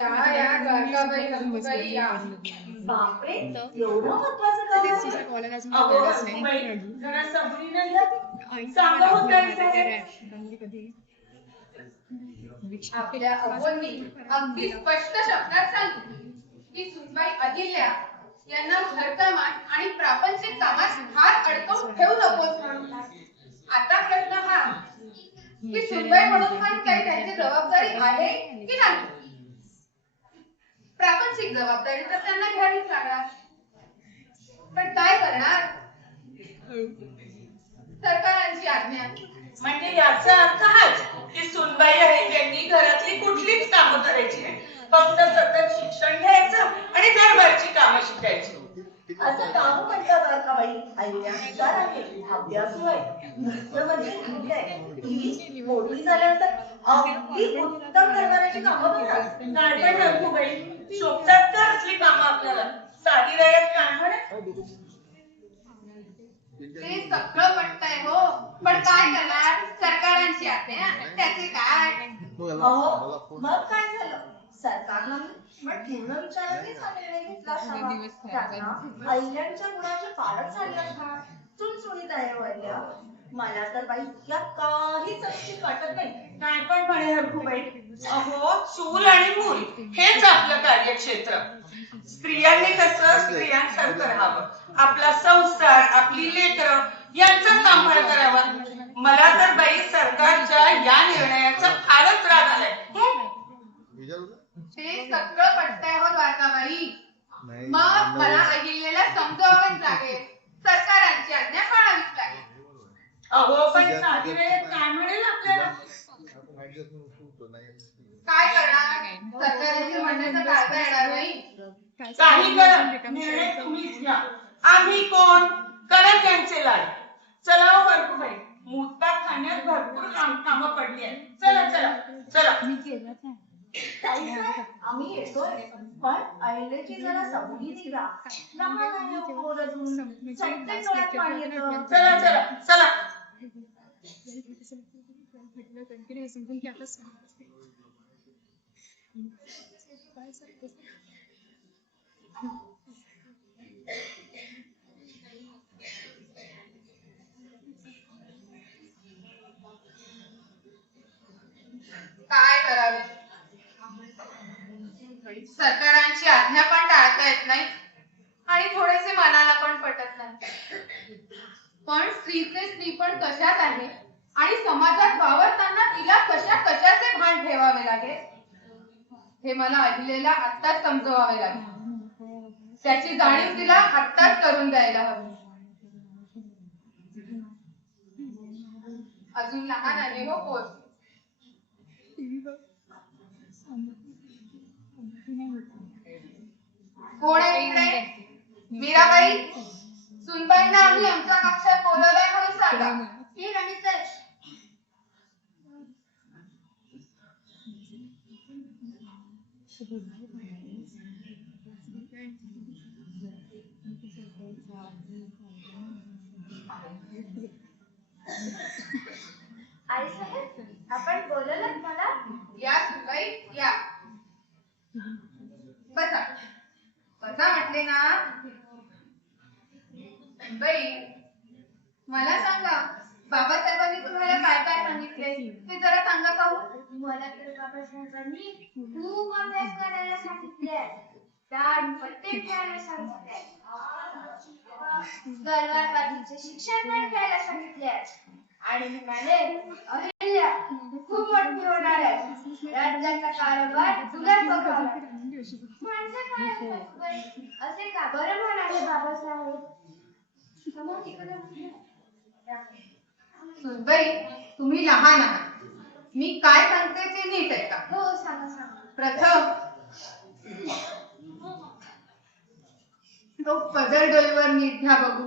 या द्वारकाबाई रंगबाई या. बापरे, एवढं महत्वाचं काम आहे? अहो रंगबाई, जरा सबरीनं या. सांगा हो काय झालंय. आपल्या अबोंनी अगदी स्पष्ट शब्दात सांगितले की सुनबाई अहिल्या यांना वर्तमान आणि प्रापंचिक कामात हात अडकवून ठेवू नकोस म्हणून. आता प्रश्न हा की सुनबाई म्हणून पण काही त्यांची जबाबदारी आहे की नाही. प्रापंचिक जबाबदारी तर त्यांना घ्यावीच लागणार, पण काय करणार. सरकारांची आज्ञा. म्हणजे याचा अर्थ हाच की सुनबाई आहे त्यांनी घरातली कुठलीच कामं करायची नाही, फक्त सतत शिक्षण घ्यायचं आणि घरभरची कामं शिकायची. असं काम म्हणतात द्वारकाबाई. आईल्या हुशार आहे, अभ्यासू आहे, नृत्य म्हणजे ठीक आहे. ही मोठी झाल्यानंतर अगदी उत्तम घरभराची कामं करणार. काय पण रघुबाई, शोभतात का असली कामं आपल्याला. साधी रयत काय म्हणे. ते सगळं पटतंय हो, पण काय करणार. सरकारांची आज्ञा, त्याचे काय. अहो मग काय झालं. सरकारनं पण पूर्ण विचारानेच हा निर्णय घेतला असावा. त्यांना अहिल्यांच्या गुणाचे फारच झाले असणार. चुणचुणीत आहे वैल्या. मला तर बाई इतक्या काहीच अशी वाटत नाही. काय पण म्हणे हरखूबाई. अहो चूल आणि मूल हेच आपलं कार्यक्षेत्र. स्त्रियांनी कसं स्त्रियांसारखं राहावं. आपला संसार, आपली लेकरं यांचं सांभाळ करावा. मला तर बाई सरकारच्या या निर्णयाचा फारच राग आलाय. ते सगळं पटतंय हो द्वारकाबाई. मग मला अहिल्याला समजावंच लागेल. सरकारांची आज्ञा पाळावीच लागेल. अहो पण साधी वेळेत काय म्हणेल आपल्याला. काय करणार. सरकारांची म्हणण्याचं काढता येणार नाही. काही करा, निर्णय तुम्हीच घ्या. आम्ही कोण करा त्यांचे लाड. चला हो बरकुबाई, मुद्दा खाण्यात भरपूर कामं पडली आहेत. चला चला चला. ताईसाहेब, आम्ही येतोय, पण अहिलेची जरा समजुती घ्या. लहान आहे हो पोर अजून. चपटे डोळ्यात पाणी येतं. चला चला चला. काय करावे. सरकारांची आज्ञा पण टाळता येत नाही आणि थोडेसे मनाला पण पटत नाही. पण स्त्रीचे स्त्रीपण कशात आहे आणि समाजात वावरताना तिला कशा कशाचे भान ठेवावे लागेल हे मला अहिलेला आत्ताच समजवावे लागेल. त्याची जाणीव तिला आत्ताच करून द्यायला हवी. अजून लहान आहे हो पोर. कोण आहे तिकडे. मीराबाई, सुनबाईंना आम्ही आमच्या कक्षात बोलवलंय म्हणून सांगा. ठीक आहे सर. आई साहेब, आपण बोलवलं मला. या सुनबाई या. बसा बसा म्हटले ना. बाई, मला सांगा, बाबासाहेबांनी तुम्हाला काय काय सांगितले ते जरा सांगा का हो. मला तर बाबासाहेबांनी खूप अभ्यास करायला सांगितले. पत्ते खेळायला सांगितले. तलवारबाजीचे शिक्षण पण घ्यायला सांगितले. आणि म्हणाले, अहिल्या खूप मोठी होणार आहे. राज्याचा कारभार तुलाच बघावा लागेल. म्हणजे काय असे का बरं म्हणाले बाबासाहेब. सुनबाई, तुम्ही लहान आहात. मी काय सांगते ते नीट ऐका. हो सांगा सांगा. प्रथम तो पदर डोईवर नीट घ्या बघू.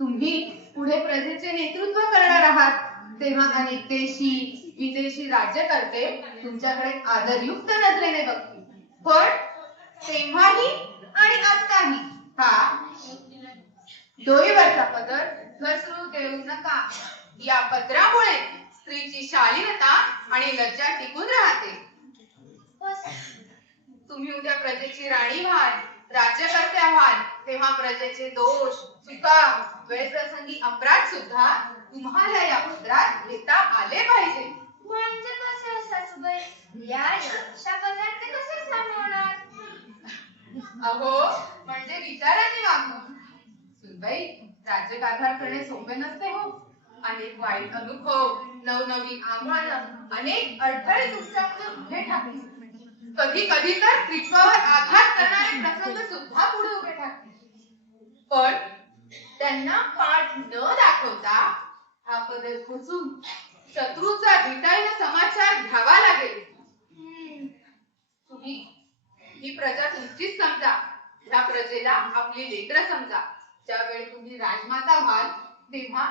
तुम्ही पुढे प्रजेचे नेतृत्व करणार आहात, तेव्हा अनेक देशी विदेशी राज्यकर्ते तुमच्याकडे आदरयुक्त नजरेने बघतील. पण तेव्हाही आणि आत्ताही हा डोईवरचा पदर घसरू देऊ नका. या पदरामुळे स्त्रीची शालीनता आणि लज्जा टिकून राहते. तुम्ही उद्या प्रजेची राणी व्हाल, राज्यकर्त्या व्हाल, तेव्हा प्रजेचे दोष, चुका, वेळप्रसंगी अपराध सुद्धा तुम्हाला या पदरात लिहिता आले पाहिजे. म्हणजे कसे सासूबाई? या अशा पदार्थ ते कसे सांभाळणार? अहो म्हणजे विचाराने वागणं. सुनबाई, राज्यकारभार करणे सोपे नसते हो. अनेक वाईट अनुभव, नवनवीन आव्हानं, अनेक अडथळे तुमच्यापुढे उभे ठाकतील. कधी कधी तर त्रित्वावर आघात करणारे प्रसंग सुद्धा पुढे उभे ठाकतील. पण त्यांना पाठ न दाखवता हा पदर खोचून शत्रूचा भिटाईने समाचार घ्यावा लागेल. तुम्ही ही प्रजा तुमचीच समजा, ह्या प्रजेला आपली लेकरं समजा. ज्यावेळी तुम्ही राजमाता व्हाल तेव्हा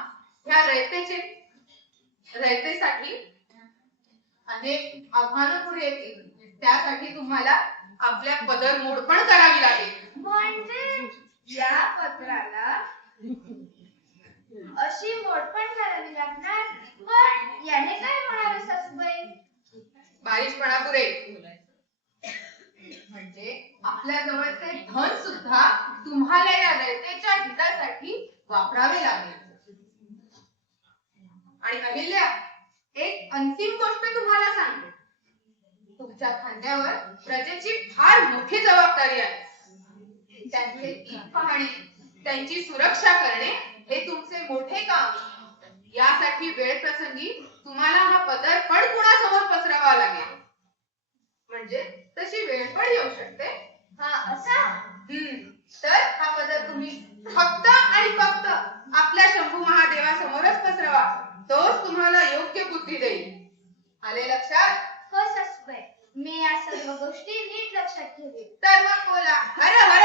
ह्या रयतेसाठी अनेक आव्हानं पुढे येतील. त्यासाठी तुम्हाला आपल्या पदर मोडपण करावी लागेल. म्हणजे या पत्राला अशी मोडपण करावी लागणार. पण याने काय होणार सासूबाई? बालिशपणा पुरे. म्हणजे आपल्या जवळचे धन सुद्धा तुम्हाला या रयतेच्या हितासाठी वापरावे लागेल. आणि अहिल्या, एक अंतिम गोष्ट तुम्हाला सांगते. तुमच्या खांद्यावर प्रजेची फार मोठी जबाबदारी आहे. त्यांचे हित पाहणे, त्यांची सुरक्षा करणे हे तुमचे मोठे काम. यासाठी वेळ प्रसंगी तुम्हाला हा पदर पण कुणासमोर पसरावा लागेल. म्हणजे तशी वेळ पण येऊ शकते. हा असा? तर हा पदर तुम्ही फक्त आणि फक्त आपल्या शंभू महादेवासमोरच पसरवा. तोच तुम्हाला योग्य बुद्धी देईल. आले लक्षात? हो सासूबाई, मी या सर्व गोष्टी नीट लक्षात ठेवेन. तर मग बोला, हर हर